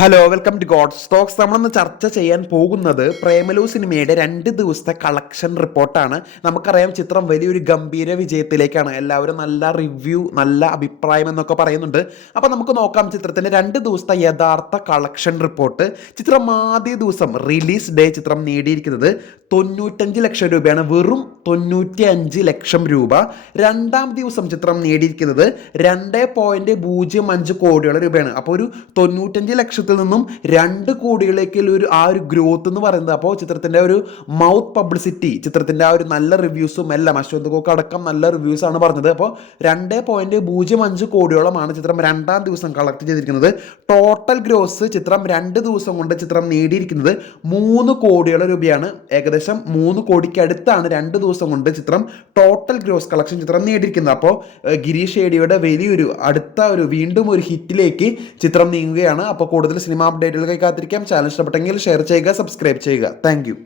Hello welcome to God stocks. നമ്മളിന്ന് ചർച്ച ചെയ്യാൻ പോകുന്നത് പ്രേമലു സിനിമയുടെ 2 ദിവസത്തെ കളക്ഷൻ റിപ്പോർട്ടാണ്. നമുക്കറിയാം ചിത്രം വലിയൊരു ഗംഭീര വിജയത്തിലേക്കാണ്. എല്ലാവരും നല്ല റിവ്യൂ, നല്ല അഭിപ്രായം എന്നൊക്കെ പറയുന്നുണ്ട്. അപ്പോൾ നമുക്ക് നോക്കാം ചിത്രത്തിൻ്റെ 2 ദിവസത്തെ യഥാർത്ഥ കളക്ഷൻ റിപ്പോർട്ട്. ചിത്രം ആദ്യ ദിവസം റിലീസ് ഡേ ചിത്രം നേടിയിരിക്കുന്നത് 95 ലക്ഷം രൂപയാണ്, വെറും 95 ലക്ഷം രൂപ. രണ്ടാം ദിവസം ചിത്രം നേടിയിരിക്കുന്നത് 2.05 കോടിയോളം രൂപയാണ്. അപ്പോൾ ഒരു 95 ലക്ഷത്തിൽ നിന്നും 2 കോടിയിലേക്കുള്ള ഒരു ഗ്രോത്ത് എന്ന് പറയുന്നത്, അപ്പോൾ ചിത്രത്തിൻ്റെ ഒരു മൗത്ത് പബ്ലിസിറ്റി, ചിത്രത്തിൻ്റെ ഒരു നല്ല റിവ്യൂസും എല്ലാം അശ്വന്ത് കോക്ക് അടക്കം നല്ല റിവ്യൂസ് ആണ് പറഞ്ഞത്. അപ്പോൾ 2.05 കോടിയോളമാണ് ചിത്രം രണ്ടാം ദിവസം കളക്ട് ചെയ്തിരിക്കുന്നത്. ടോട്ടൽ ഗ്രോസ് ചിത്രം 2 ദിവസം കൊണ്ട് ചിത്രം നേടിയിരിക്കുന്നത് 3 കോടിയോളം രൂപയാണ്. ഏകദേശം 3 കോടിക്ക് അടുത്താണ് 2 ദിവസം കൊണ്ട് ചിത്രം ടോട്ടൽ ഗ്രോസ് കളക്ഷൻ ചിത്രം നേടിയിരിക്കുന്നത്. അപ്പോൾ ഗിരീഷ് ഏടിയുടെ വലിയൊരു വീണ്ടും ഒരു ഹിറ്റിലേക്ക് ചിത്രം നീങ്ങുകയാണ്. അപ്പോൾ കൂടുതൽ സിനിമ അപ്ഡേറ്റുകൾക്കായി കാത്തിരിക്കാം. ചാനൽ ഇഷ്ടപ്പെട്ടെങ്കിൽ ഷെയർ ചെയ്യുക, സബ്സ്ക്രൈബ് ചെയ്യുക. താങ്ക്